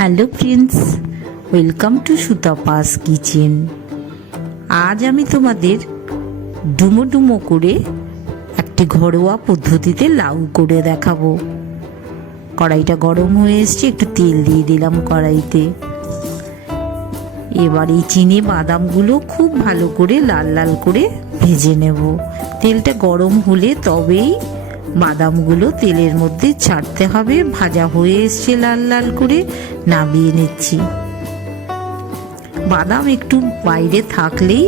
Hello friends, welcome to Sutapa's kitchen. আজ আমি তোমাদের ডুমো ডুমো করে একটি ঘরোয়া পদ্ধতিতে লাউ করে দেখাবো। কড়াইটা গরম হয়ে এসছে, একটু তেল দিয়ে দিলাম কড়াইতে। এবার এই চিনে বাদামগুলো খুব ভালো করে লাল লাল করে ভেজে নেব। তেলটা গরম হলে তবেই বাদামগুলো তেলের মধ্যে ছাড়তে হবে। ভাজা হয়ে এসছে লাল লাল করে, নামিয়ে নিচ্ছি। বাদাম একটু বাইরে থাকলেই,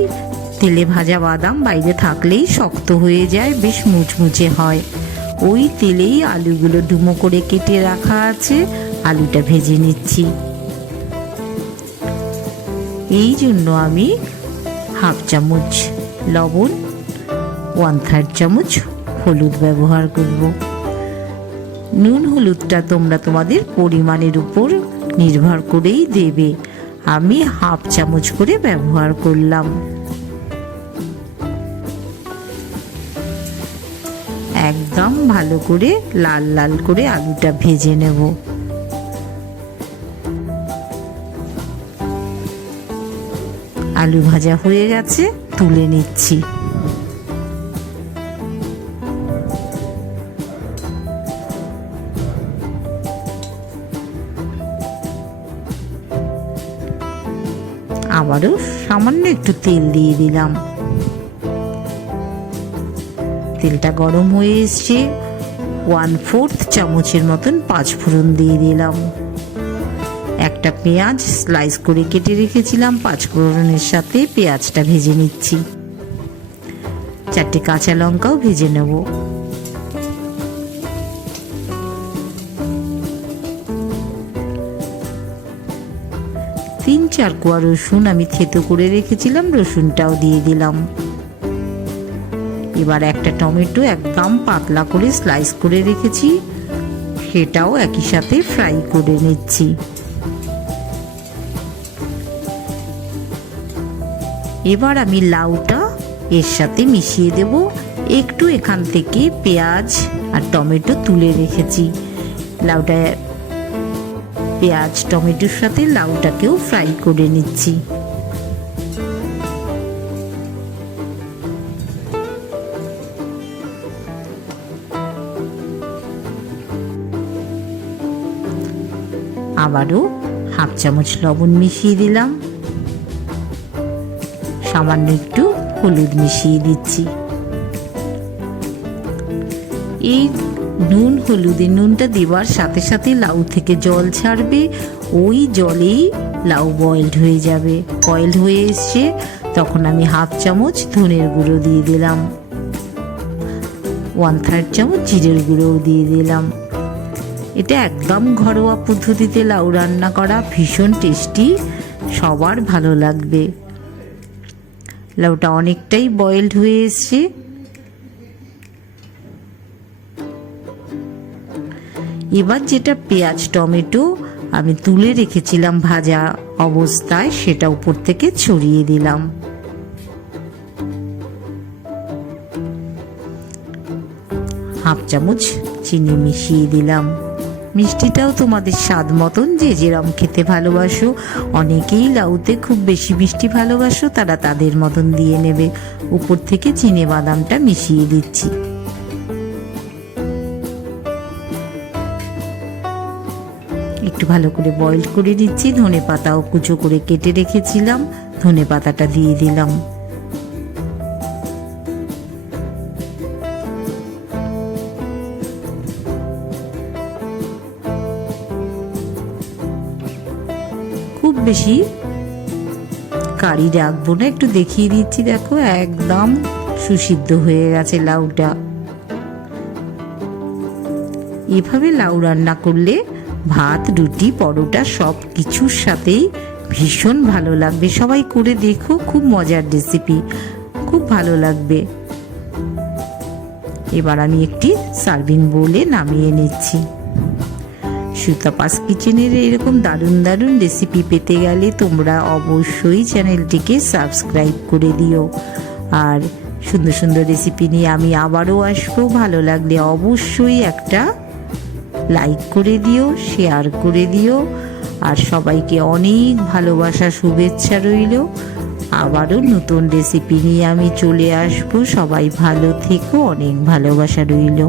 তেলে ভাজা বাদাম বাইরে থাকলেই শক্ত হয়ে যায়, বেশ মুচমুচে হয়। ওই তেলেই আলুগুলো ডুমো করে কেটে রাখা আছে, আলুটা ভেজে নিচ্ছি। এই জন্য আমি হাফ চামচ লবণ, 1/3 চামচ হলুদ ব্যবহার করব। নুন হলুদটা তোমরা তোমাদের পরিমাণের উপর নির্ভর করেই দেবে। আমি হাফ চামচ করে ব্যবহার করলাম। একদম ভালো করে লাল লাল করে আলুটা ভেজে নেব। আলু ভাজা হয়ে গেছে, তুলে নিচ্ছি। আবারও সামান্য একটু তেল দিয়ে দিলাম। তেলটা গরম হয়ে এসছে, 1/4 চামচের মতন পাঁচফোড়ন দিয়ে দিলাম। একটা পেঁয়াজ স্লাইস করে কেটে রেখেছিলাম, পাঁচফোড়নের সাথে পেঁয়াজটা ভেজে নিচ্ছি। 4টে কাঁচা লঙ্কাও ভেজে নেব। তিন চার কোয়া রসুন আমি থেতো করে রেখেছিলাম, রসুনটাও দিয়ে দিলাম। এবার একটা টমেটো একদম পাতলা করে স্লাইস করে রেখেছি, সেটাও একই সাথে ফ্রাই করে নিচ্ছি। এবার আমি লাউটা এর সাথে মিশিয়ে দেব। একটু এখান থেকে পেঁয়াজ আর টমেটো তুলে রেখেছি। লাউটা, পেঁয়াজ টমেটোর সাথে লাউটাকেও ফ্রাই করে নিচ্ছি। আবারও হাফ চামচ লবণ মিশিয়ে দিলাম, সামান্য একটু হলুদ মিশিয়ে দিচ্ছি। এই নুন হলুদের নুনটা দেওয়ার সাথে সাথে লাউ থেকে জল ছাড়বে, ওই জলেই লাউ বয়েলড হয়ে যাবে। বয়েলড হয়ে এসছে, তখন আমি হাফ চামচ ধনের গুঁড়ো দিয়ে দিলাম, 1/3 চামচ জিরের গুঁড়োও দিয়ে দিলাম। এটা একদম ঘরোয়া পদ্ধতিতে লাউ রান্না করা, ভীষণ টেস্টি, সবার ভালো লাগবে। লাউটা অনেকটাই বয়েলড হয়ে এসছে। এবার যেটা পেঁয়াজ টমেটো আমি তুলে রেখেছিলাম ভাজা অবস্থায়, সেটা উপর থেকে ছড়িয়ে দিলাম। হাফ চামচ চিনি মিশিয়ে দিলাম। মিষ্টিটাও তোমাদের স্বাদ মতন, যে যেরম খেতে ভালোবাসো। অনেকেই লাউতে খুব বেশি মিষ্টি ভালোবাসো, তারা তাদের মতন দিয়ে নেবে। উপর থেকে চিনে বাদামটা মিশিয়ে দিচ্ছি। একটু ভালো করে বয়েল করে দিচ্ছি। ধনে পাতাও কুচো করে কেটে রেখেছিলাম, ধনে পাতাটা দিয়ে দিলাম। খুব বেশি কারি রাখবো না, একটু দেখিয়ে দিচ্ছি। দেখো একদম সুসিদ্ধ হয়ে গেছে লাউটা। এভাবে লাউ রান্না করলে ভাত, রুটি, পরোটা সব কিছুর সাথেই ভীষণ ভালো লাগবে। সবাই করে দেখো, খুব মজার রেসিপি, খুব ভালো লাগবে। এবার আমি একটি সার্ভিং বোলে নামিয়ে নিচ্ছি। সুতাপাস কিচেনের এরকম দারুণ দারুণ রেসিপি পেতে গেলে তোমরা অবশ্যই চ্যানেলটিকে সাবস্ক্রাইব করে দিও। আর সুন্দর সুন্দর রেসিপি নিয়ে আমি আবারও আসবো। ভালো লাগলে অবশ্যই একটা লাইক করে দিও, শেয়ার করে দিও। আর সবাইকে অনেক ভালোবাসা, শুভেচ্ছা রইল। আবারও নতুন রেসিপি নিয়ে আমি চলে আসবো। সবাই ভালো থেকো, অনেক ভালোবাসা রইল।